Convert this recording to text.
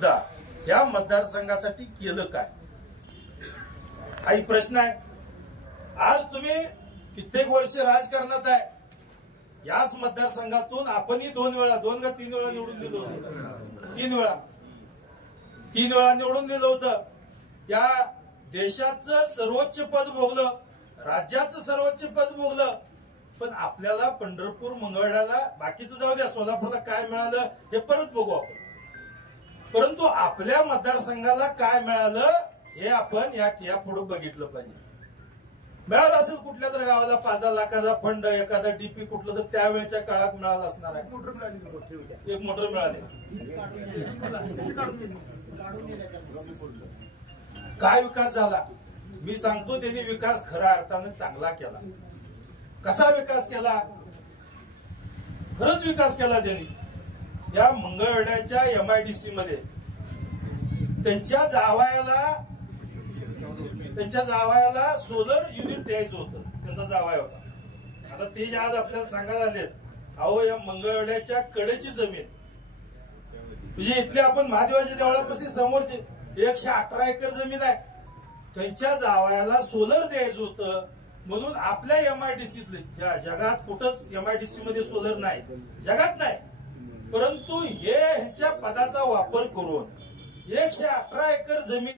या मतदारसंघासाठी केलं काय हा एक प्रश्न आहे। आज तुम्ही कित्येक वर्ष राजकारणात आहे, याच मतदारसंघातून आपणही दोन का तीन वेळा निवडून दिलं होतं। तीन वेळा निवडून दिलं होतं। या देशाचं सर्वोच्च पद भोगलं, राज्याचं सर्वोच्च पद भोगलं, पण आपल्याला पंढरपूर मंगळवेढ्याला बाकीचं जाऊ द्या, सोलापूरला काय मिळालं हे परत बघू आपण। परंतु आपल्या मतदारसंघाला काय मिळालं हे आपण या पुढे बघितलं पाहिजे। मिळालं असेल कुठल्या तर गावाला 5-10 लाखाचा फंड, एखादा डीपी कुठलं तर त्यावेळेच्या काळात मिळालं असणार आहे। एक मोटर मिळाली। काय विकास झाला मी सांगतो, त्यांनी विकास खऱ्या अर्थाने चांगला केला। कसा विकास केला? खरंच विकास केला त्यांनी। या मंगळवेढ्याच्या MIDC मध्ये त्यांच्या जावयाला सोलर युनिट द्यायचं होतं, त्यांचा जावया होता। आता ते जे आज आपल्याला सांगायला आलेत, अहो या मंगळवेढ्याच्या कडेची जमीन म्हणजे इथले आपण महादेवाच्या देवळापासून समोरचे 118 एकर जमीन आहे, त्यांच्या जावयाला सोलर द्यायचं होतं। म्हणून आपल्या MIDCतले जगात कुठंच MIDC मध्ये सोलर नाही, जगात नाही, परंतु हे ह्याच्या पदाचा वापर करून 118 एकर जमीन